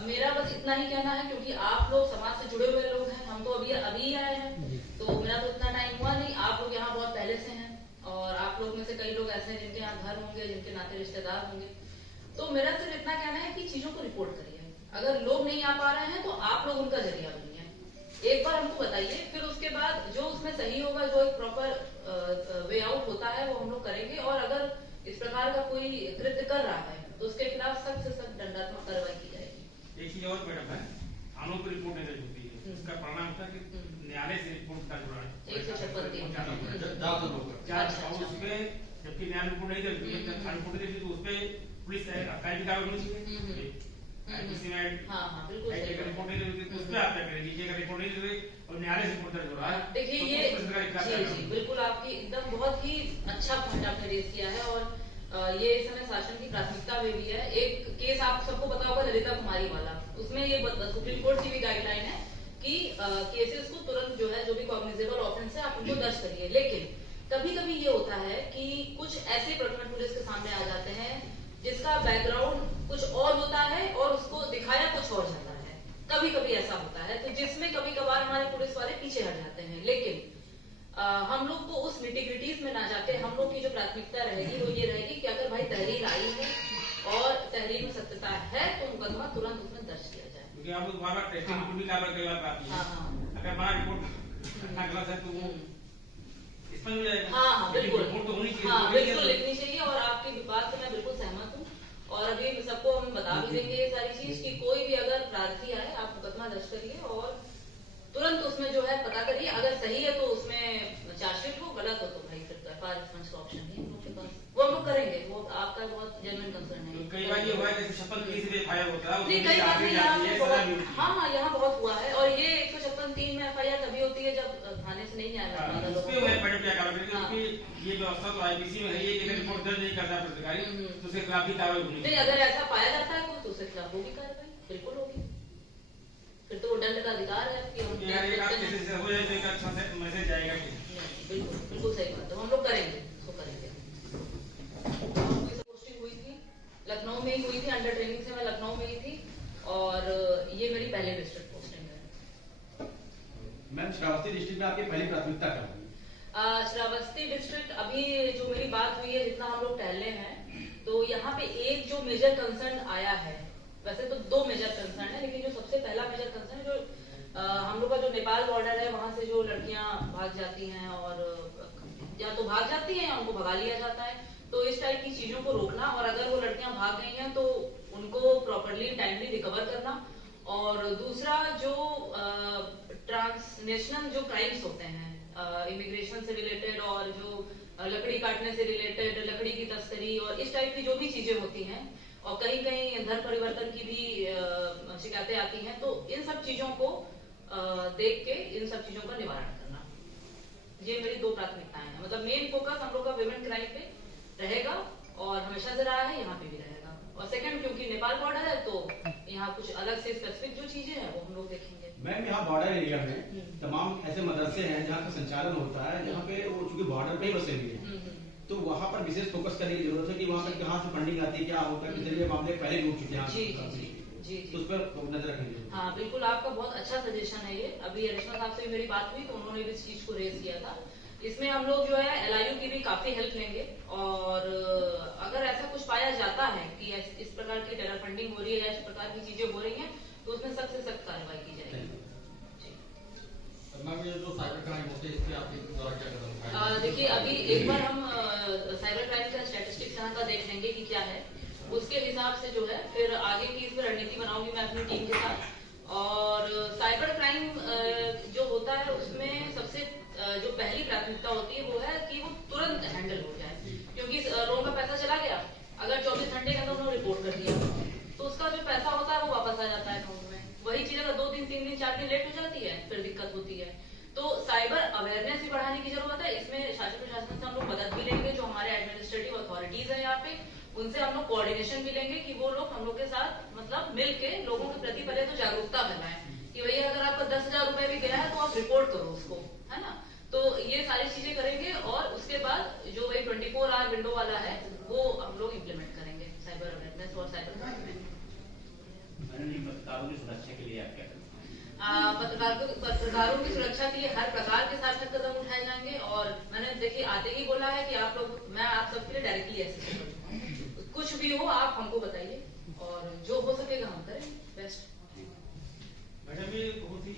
मेरा बस इतना ही कहना है, क्योंकि आप लोग समाज से जुड़े हुए लोग हैं, हम तो अभी आए हैं, तो मेरा तो इतना टाइम हुआ नहीं। आप लोग यहाँ बहुत पहले से हैं, और आप लोग में से कई लोग ऐसे हैं जिनके यहाँ घर होंगे, जिनके नाते रिश्तेदार होंगे। तो मेरा सिर्फ इतना कहना है कि चीजों को रिपोर्ट करिए। अगर लोग नहीं आ पा रहे हैं तो आप लोग उनका जरिया बनिए। एक बार हमको बताइए, फिर उसके बाद जो उसमें सही होगा, जो एक प्रॉपर वे आउट होता है, वो हम लोग करेंगे। और अगर इस प्रकार का कोई कृत्य कर रहा है तो उसके खिलाफ सख्त से सख्त दंडात्मक कार्रवाई की जाएगी। एक चीज और मैडम है, हम लोग को रिपोर्ट नहीं दर्ज होती है, इसका परिणाम था कि न्यायालय से रिपोर्ट दर्ज हो रहा है 156 और उसमें जबकि न्यायालय रिपोर्ट नहीं दर्ज हुई है, थाना रिपोर्ट दर्ज हुई तो उसपे पुलिस कार्य की कार्रवाई होनी चाहिए। बिल्कुल रिपोर्ट नहीं दर्ज हुई तो उसपे आप क्या करेंगे? अगर रिपोर्ट नहीं दर्ज हुई और न्यायालय से रिपोर्ट दर्ज हो रहा है, देखिए ये जी बिल्कुल आपकी एकदम बहुत ही अच्छा पॉइंट आपने रेज किया है। और ये इस समय शासन की प्राथमिकता में भी है। एक केस आप सबको पता होगा, ललिता कुमारी वाला, उसमें ये सुप्रीम कोर्ट की भी गाइडलाइन है कि केसेस को तुरंत जो है, जो भी कॉग्निजेबल ऑफेंस है, आप उनको दर्ज करिए। लेकिन कभी कभी ये होता है कि कुछ ऐसे प्रकरण पुलिस के सामने आ जाते हैं जिसका बैकग्राउंड कुछ और होता है और उसको दिखाया कुछ और जाता है। कभी कभी ऐसा होता है, तो जिसमें कभी कभार हमारे पुलिस वाले पीछे हट जाते हैं। लेकिन हम लोग को उस निटिग्रिटीज में ना जाके, हम लोग की जो प्राथमिकता रहेगी वो ये रहेगी कि अगर भाई तहरीर आई है और तहरीर में सत्यता है तो मुकदमा तुरंत उसमें दर्ज किया जाए। क्योंकि आप लोग बार-बार टेस्टिंग रिपोर्ट भी बार-बार आती है। अगर हमारा रिपोर्ट गलत है तो वो इसमें हो जाएगा। बिल्कुल रिपोर्ट तो होनी चाहिए। बिल्कुल लिखनी चाहिए। और आपकी बात से मैं बिल्कुल सहमत हूँ। और अभी सबको हम बता भी देंगे ये सारी चीज कि कोई भी अगर प्रार्थी आए, आप मुकदमा दर्ज करिए और तुरंत उसमें जो है पता करिए। अगर सही है तो उसमें चार्जशीट हो, गलत हो तो भाई फिर एफआईआर रिस्पॉन्स का ऑप्शन है हम लोग के पास, वो हम लोग करेंगे। वो आपका बहुत जेन्युइन कंसर्न है। कई बार ये हुआ है कि 56(3) में एफआईआर होता है, कई बार यहाँ बहुत हुआ है। और ये 156(3) में एफआईआर तभी होती है जब थाने से नहीं आया। ये व्यवस्था तो आईपीसी में है कि अगर रिपोर्ट दर्ज नहीं करता पत्रकारी तो उसके खिलाफ भी कार्रवाई होनी चाहिए। अगर ऐसा पाया जाता है तो उसके खिलाफ होगी कार्रवाई, बिल्कुल होगी। फिर तो वो दंड का अधिकार है कि हम हो जाए तो एक अच्छा मैसेज जाएगा। बिल्कुल बिल्कुल सही बात है, हम लोग करेंगे, उसको करेंगे। पोस्टिंग हुई थी लखनऊ में ही हुई थी, अंडर ट्रेनिंग से मैं लखनऊ में ही थी। और ये मेरी पहले डिस्ट्रिक्ट पोस्टिंग है। मैम, श्रावस्ती डिस्ट्रिक्ट में आपकी पहली प्राथमिकता क्या होगी? श्रावस्ती डिस्ट्रिक्ट अभी जो मेरी बात हुई है, जितना हम लोग टहले हैं, तो यहाँ पे एक जो मेजर कंसर्न आया है, वैसे तो दो मेजर कंसर्न है, लेकिन जो सबसे पहला मेजर कंसर्न जो हम लोग का जो नेपाल बॉर्डर है, वहां से जो लड़कियां भाग जाती हैं और या तो भाग जाती हैं या उनको भगा लिया जाता है, तो इस टाइप की चीजों को रोकना। और अगर वो लड़कियां भाग गई हैं तो उनको प्रॉपरली टाइमली रिकवर करना। और दूसरा जो ट्रांसनेशनल जो क्राइम्स होते हैं, इमिग्रेशन से रिलेटेड और जो लकड़ी काटने से रिलेटेड, लकड़ी की तस्करी और इस टाइप की जो भी चीजें होती हैं, और कहीं कहीं धर्म परिवर्तन की भी शिकायतें आती हैं, तो इन सब चीजों को देख के इन सब चीजों का निवारण करना, ये मेरी दो प्राथमिकताएं हैं। मतलब मेन फोकस हम लोग का विमेन क्राइम पे रहेगा और हमेशा से रहा है, यहाँ पे भी रहेगा। और सेकंड, क्योंकि नेपाल बॉर्डर है तो यहाँ कुछ अलग से स्पेसिफिक जो चीजें हैं वो हम लोग देखेंगे। मैम, यहाँ बॉर्डर एरिया में तमाम ऐसे मदरसे हैं जहाँ का संचालन होता है, जहाँ पे वो चूंकि बॉर्डर पे ही बसे हुए हैं, तो वहाँ पर विशेष फोकस करने की जरूरत है कि वहाँ पर कहाँ से फंडिंग आती है, क्या होता है, पिछले मामले पहले रुक चुके हैं। जी तो उस पर नजर रखेंगे। हाँ बिल्कुल, आपका बहुत अच्छा सजेशन है ये। अभी अरिश्मा साहब से भी मेरी बात हुई तो उन्होंने भी इस चीज को रेज किया था। इसमें हम लोग जो है LIU की भी काफी हेल्प लेंगे। और अगर ऐसा कुछ पाया जाता है कि इस प्रकार की टेरर फंडिंग हो रही है या इस प्रकार की चीजें हो रही हैं, तो उसमें सख्त से सख्त कार्रवाई की जाएगी। मैम, ये जो साइबर क्राइम होते हैं, इसके आप द्वारा क्या कदम उठाएंगे? देखिए, अभी एक बार हम साइबर क्राइम का स्टैटिस्टिक्स यहाँ का देख लेंगे कि क्या है, उसके हिसाब से जो है फिर आगे की इस पर रणनीति बनाऊंगी मैं अपनी टीम के साथ। और साइबर क्राइम जो होता है उसमें सबसे जो पहली प्राथमिकता होती है वो है कि वो तुरंत हैंडल हो जाए। क्योंकि लोगों का पैसा चला गया, अगर 24 घंटे के अंदर उन्होंने रिपोर्ट कर दिया तो उसका जो पैसा होता है वो वापस आ जाता है अकाउंट में। वही चीज अगर 2 दिन 3 दिन 4 दिन लेट हो जाती है फिर दिक्कत होती है। तो साइबर अवेयरनेस भी बढ़ाने की जरूरत है। इसमें शासन प्रशासन से हम लोग मदद भी लेंगे, जो हमारे एडमिनिस्ट्रेटिव अथॉरिटीज है यहाँ पे, उनसे हम लोग कोऑर्डिनेशन भी लेंगे कि वो लोग हम लोग के साथ मतलब मिल के लोगों के प्रति पहले तो जागरूकता फैलाएं कि भैया अगर आपका 10,000 रुपए भी गया है तो आप रिपोर्ट करो उसको, है ना। तो ये सारी चीजें करेंगे और उसके बाद जो वही 24 आवर विंडो वाला है वो हम लोग इम्प्लीमेंट करेंगे साइबर अवेयरनेस और साइबर क्राइम में। पत्रकारों की सुरक्षा के लिए आप क्या करना चाहेंगे? पत्रकारों की सुरक्षा के लिए हर प्रकार के सार्थक कदम उठाए जाएंगे। और मैंने देखिए आते ही बोला है कि आप लोग, मैं आप सबके लिए डायरेक्टली ऐसे करूंगा। कुछ भी हो आप हमको बताइए और जो हो सकेगा हम करें बेस्ट। मैडम ये बहुत ही